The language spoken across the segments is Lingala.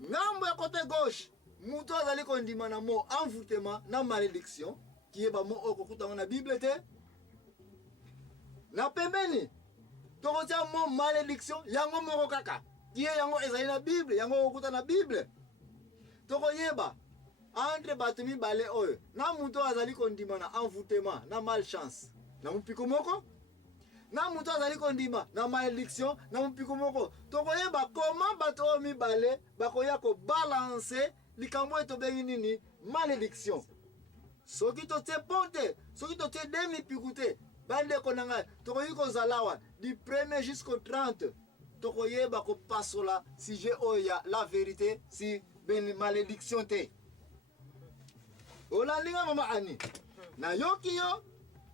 ngambo ya côté gauche mutu azali kondima na mo envoûtement na malédiction qui est ba mo okokuta na Bible te. Na pembeni tokotia mo malédiction yango moko kaka qui est yango ezali na Bible, yango okokuta na Bible. Tokoyeba entre batu mibale oyo na mutu azali kondima na envoûtement na malchance na mupiko moko, na mutu azali kondima na malédiction na mupiko moko. Tokoyeba comment batu oyo mibale bakoya ko balancer likambo eto bengi nini malédiction. Soki totie ponte, soki totie demi pikute bande konanga tokoyi ko zalawa du 1er jusqu'au 30. Tokoyeba ko pasola sujet oya la vérité si ben malédiction te. Olandinga mama ani na yokiyo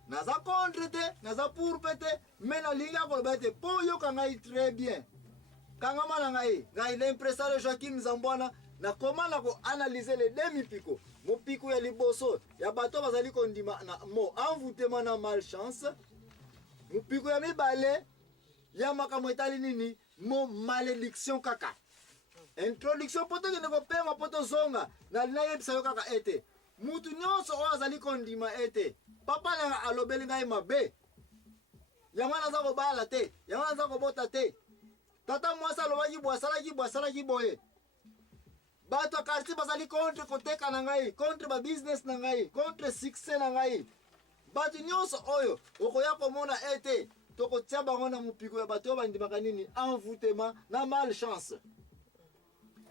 naza contre te naza pour pete mais na linga ko bete po yoka ngai très bien kanga mana ngai l'impressario JOAQUIM ZAMBUANA na komana ko analyser les demi piko mo piko ya liboso ya bato bazali kondima na mo envoûtement na malchance mo piko ya mibale ya makambo etali nini mo malédiction kaka. Introduction poto ke neko pema poto zonga na linayebisa yo kaka ete mutu nyonso oyo azali kondima ete papa nanga alobeli ngai mabe yango naza kobala te, yango naza kobota te, tata mwasi alobaki boye asalaki boye, bato ya quartier bazali contre koteka na ngai, contre ba business na ngai, contre succès na ngai. Bato nyonso oyo okoya komona ete tokotia bango na mupiko ya bato oyo bandimaka nini envoûtement na malchance.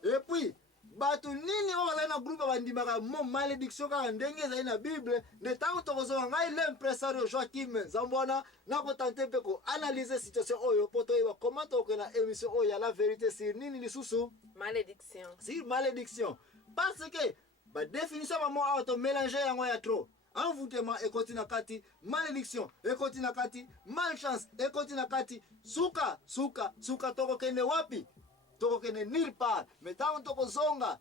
Et puis bato nini oyo bazali na groupe bandimaka mo malédiction kaka ndenge ezali na Bible. Ne tango tokozoka ngai l'impressario JOAQUIM ZAMBUANA na kotante mpe ko analyser situation oyo po toyeba comment tokoke na émission oyo ya la vérité sur nini lisusu malédiction. Sur malédiction parce que ba définition ba mo awa to mélanger yango ya trop. Envoûtement ekoti na kati, malédiction ekoti na kati, malchance ekoti na kati, suka tokokende wapi? Tokokende nulle part. Mais tant tokozonga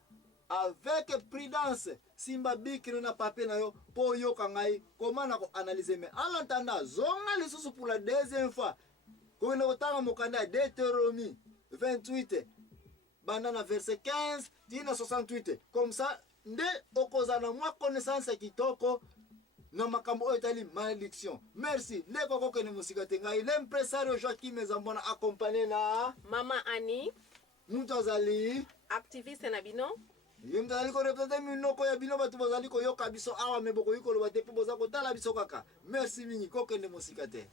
avec prudence simba bikino na papier na yo po yo kangai comment na ko analyser. Mais en entendant zonga lisusu pour la deuxième fois ko ne otanga mokanda Deutéronome 28 bandana verset 15 tina 68 comme ça nde okozana mwa connaissance kitoko na makambo oyo etali malédiction. Merci ndeko kokene musika te ngai l'impressario JOAQUIM ZAMBUANA accompagné na Mama Annie mutu azali activiste na bino yemta azali ko representer minoko ya bino bato bazali ko yoka biso awa me boko yikolo ba te po boza ko tala biso kaka. Merci mingi kokende musika te.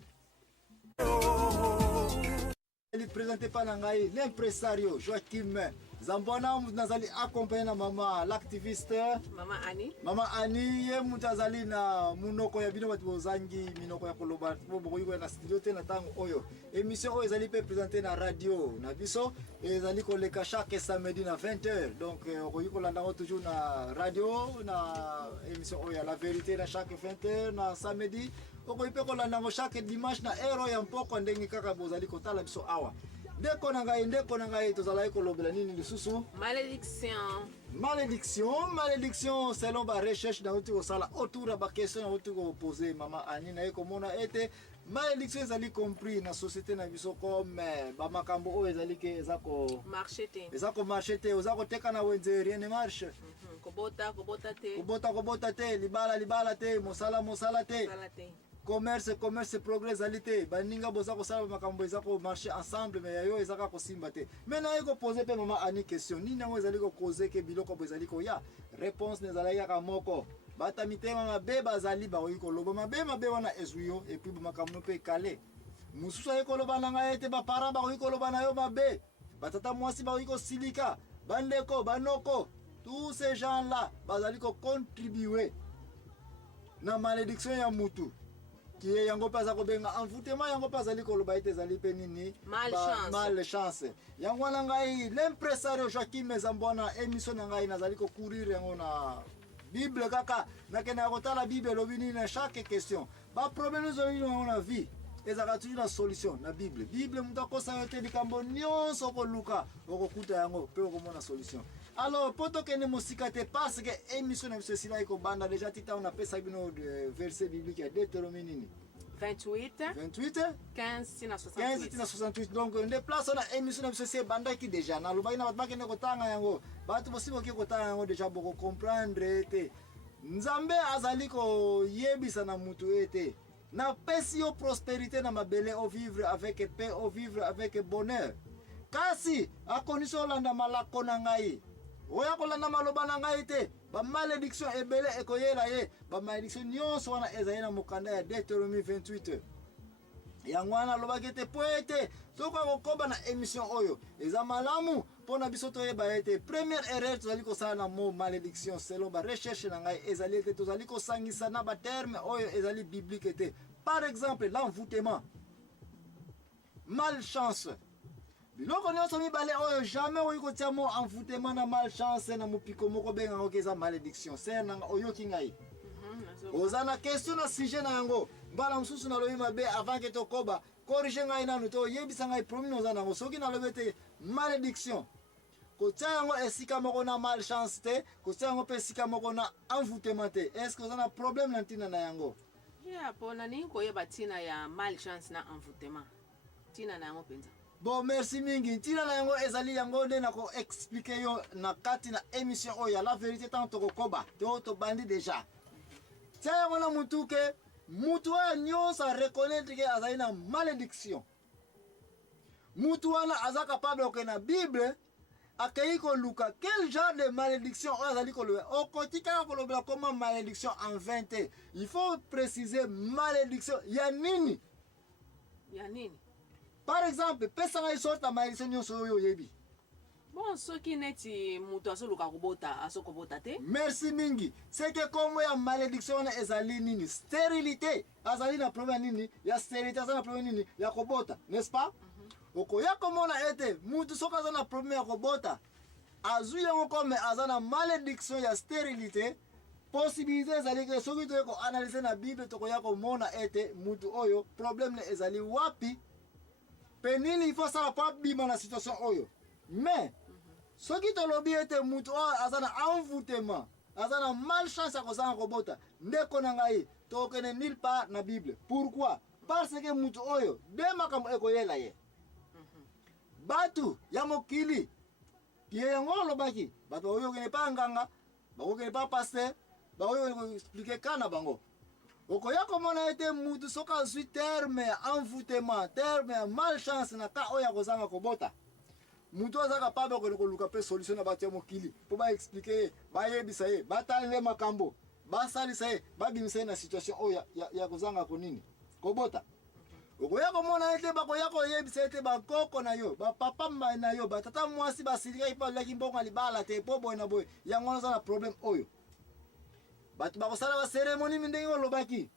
Elle est présentée par l'impressario JOAQUIM ZAMBUANA nazali accompagné na mama l'activiste Mama Annie. Mama Annie ye mutazali na munoko ya bino bato bozangi minoko ya koloba boko yiko na studio te na tango oyo. Émission oyo ezali pe présentée na radio na biso ezali koleka chaque samedi na 20h. Donc okoyiko landa toujours na radio na émission oyo ya la vérité na chaque 20h na samedi. Okoyipe kolanda chaque dimanche na ero ya mpoko ndenge kaka bozali kotala biso awa. Ndeko na ngai tozala kolobela nini lisusu? Malédiction. Malédiction selon ba recherche na uti kosala autour ya ba question na uti ko poser mama Annie na ekomona ete malédiction ezali compris na société na biso comme ba makambo oyo ezali ke ezako marché te. Ezako marché te, ezako teka na wenze rien ne marche. Kobota te. Kobota te, libala te, mosala te. Commerce progressalité baninga boza ko sala makambo ezako marcher ensemble mais yo ezaka ko simba te. Mais na yeko poser pe mama Annie question nini ngo ezali ko causer ke biloko ezali ko ya réponse nezala ya moko bata mitema mabe bazali ba yiko loba mabe wana ezuyo et puis makambo pe calé mususu yeko loba nanga ete ba para ba yiko loba na yo mabe batata mwasi ba yiko silika bandeko banoko tous ces gens là bazali ko contribuer na malédiction ya mutu qui est yango pas ko benga envoûtement yango pas ali ko loba ete zali pe nini malchance yango na ngai l'impressario JOAQUIM ZAMBUANA émission na ngai nazali ko courir yango na Bible kaka na kena ko tala Bible lobini na chaque question ba problème zo yo na vie ezaka toujours na solution na Bible mutako sa yote likambo nyonso ko luka okokuta yango pe okomona solution. Alors poto kene musika te parce que émission na biso sila iko banda déjà tita on appelle ça bino de verset biblique ya Deutéronome nini 28 28 15 tina 15 tina 68 68. Donc nde place na émission na biso se bandaki déjà na lobaki na bato bakende kotanga yango bato bosi boki kotanga yango déjà boko comprendre te nzambe azali koyebisa na mutu ete na pesi yo prospérité na mabele au vivre avec paix, au vivre avec bonheur. Kasi akonisi olanda malako na ngai oya kolanda maloba na ngai te ba malédiction ebele ekoyela ye ba malédiction nyonso wana ezali na mokanda ya Deutéronome 28. Yango wana lobaki te po ete soko kokoba na émission oyo eza malamu pona biso toyeba ete première erreur tozali kosala na mo malédiction selon ba recherche na ngai ezali ete tozali kosangisa na ba terme oyo ezali biblique te. Par exemple l'envoûtement, malchance. Biloko nyonso mibale oyo jamais oyi kotia mo envoûtement na malchance na mopiko moko benga ngo keza malédiction. C'est nanga oyoki ngai. Ozana question na sujet na yango. Mbala mususu na lobi mabe avant que tokoba corriger ngai nanu to yebisa ngai promis ozana ngo soki na lobete malédiction. Kotia yango esika moko na malchance te, kotia yango pe esika moko na envoûtement te. Est-ce que ozana problème na ntina na yango? Yeah, pona ni koyeba tina ya malchance na envoûtement. Tina na yango penza. Bon, merci mingi. Tina na yango ezali yango nde na ko expliquer yo na kati na émission oyo la vérité tant to koba. To bandi déjà. Tia yango na mutu ke mutu wa nyonso reconnaître ke azali na malédiction. Mutu wana aza capable ke na Bible akei ko luka quel genre de malédiction azali ko luka. Okotika ko lobela comment malédiction en 20. Il faut préciser malédiction ya nini? Ya nini? Par exemple, pesa ngai sorta malédiction nyonso oyo yebi. Bon, soki neti mutu asoluka kobota asokobota te. Merci mingi. C'est que comme ya malédiction na ezali nini? Stérilité. Azali na problème nini? Ya stérilité azali na problème nini? Ya kobota, n'est-ce pas? Okoya komona ete mutu soka azali na problème ya kobota. Azui yango comme azana malédiction ya stérilité. Possibilité ezali que soki to ko analyser na Bible to koya komona ete mutu oyo problème ne ezali wapi? Penini il faut ça pas bima na situation oyo. Mais soki to lobi ete mutu oyo azana envoûtement, azana malchance ya kozanga kobota, ndeko na ngai to kene nulle part na Bible. Pourquoi? Parce que mutu oyo de makambo ekoyela ye. Batu ya mokili Pie yango lobaki, bato oyo kene pa nganga, bako kene pa pasteur, bako oyo expliquer kana bango. Okoya komona ete mutu soka zui terme envoûtement, terme malchance na ka oya kozanga kobota. Mutu aza capable ko luka pe solution na batia mokili. Po ba expliquer, ba yebisa ye, ba talele makambo, ba salisa ye, ba bimisa na situation oya ya kozanga ko nini? Kobota. Okoya komona ete bakoya ko yebisa ete bakoko na yo, ba papa na yo, ba tata mwasi basilika ipa laki mbonga libala te po boy na boy. Yango na za problème oyo. Batu bakosala ba cérémonie mindenge olobaki.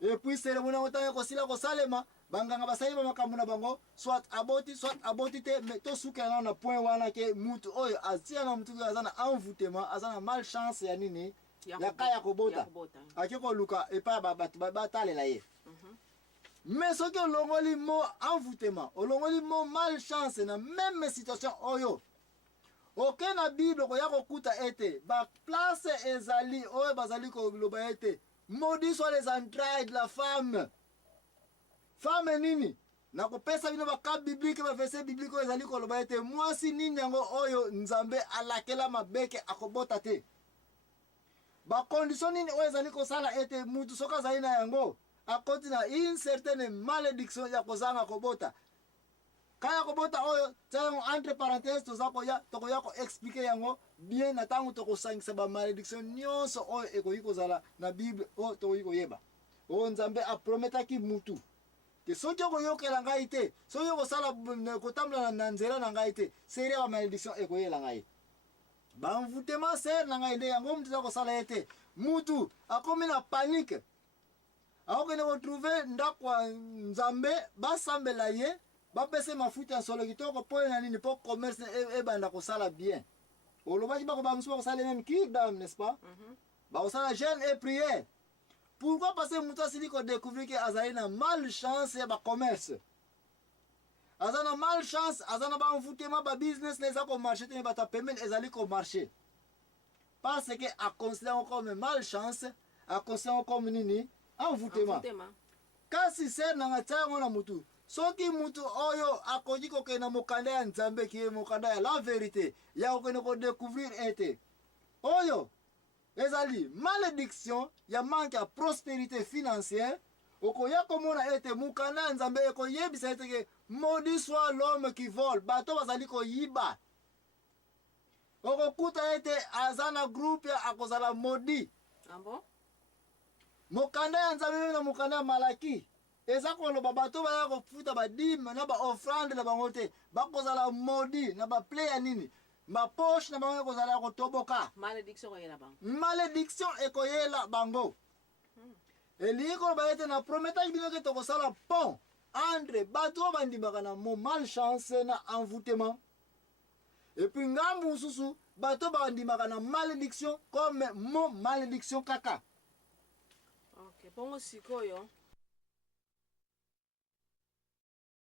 Et puis cérémonie otanga kosila kosalema, banganga basali ba makambo na bango, soit aboti te, mais to suka na point wana ke mutu oyo atia na mutu azana envoûtement, azana malchance ya nini? Ya kaya kobota. Akiko luka epa batu batalela ye. Mais ce que l'ongoli mo envoûtement, l'ongoli mo malchance na même situation oyo. Aucun na Bible ko yako kuta ete ba place ezali oyo bazali ko loba ete maudit soit les entrailles de la femme. Femme nini? Na ko pesa bino ba ka biblique ba verset biblique ezali ko loba ete mwasi nini yango oyo nzambe alakela mabeke akobota te. Ba condition nini oyo ezali ko sala ete mutu soka zali na yango akoti na une certaine malédiction ya kozanga kobota. Kaya kobota oyo tsango entre parenthèses tokoya ko expliquer yango bien na tango tokosangisa ba malédiction nyonso oyo ekoyi kozala na Bible o tokoyi koyeba. O nzambe a prometaki mutu. Te soki okoyokela ngai te, soki okosala kotambola na nzela na ngai te, seri ya malédiction ekoyela ngai. Ba envoûtement ser na ngai nde yango mutu akosala ete mutu akomi na panique. Akokende retrouver ndakwa nzambe basambela ye bapese mafuta ya solo kitoko po na nini po commerce ebanda kosala bien. Olobaki bako ba musu kosala même kingdom, n'est-ce pas? Ba kosala jeûne et prière. Pourquoi? Parce que mutu asili ko découvrir que azali na malchance ya ba commerce. Azana malchance, azana ba envoûtement ba business les a ko marcher te ba ta paiement ezali ko marcher. Parce que a considéré comme malchance, a considéré comme nini? Envoûtement. kasi ser na ngata ngona mutu soki mutu oyo akoji ko kena mokanda ya nzambe ki mokanda ya la vérité ya ko ko découvrir ete oyo ezali malédiction ya manque ya prospérité financière okoya komona ete mokanda ya nzambe eko yebisa ete ke maudit soit l'homme qui vole bato bazali koyiba okokuta ete azana groupe ya akozala maudit. Ah bon? Mokanda ya nzambe na mokanda ya malaki eza koloba bato baya kofuta badime na baofrande na bango te bakozala maudit na baple ya nini bapoche na bango ekozala kotoboka. Malédiction koyela bango. Malédiction ekoyela bango. Elingi koloba ete na prometage bino ke tokosala pont entre bato bandimaka na mo malchance na envoûtement et puis ngambu mosusu bato bandimaka na malédiction comme mo malédiction kaka. Ok, bongo sikoyo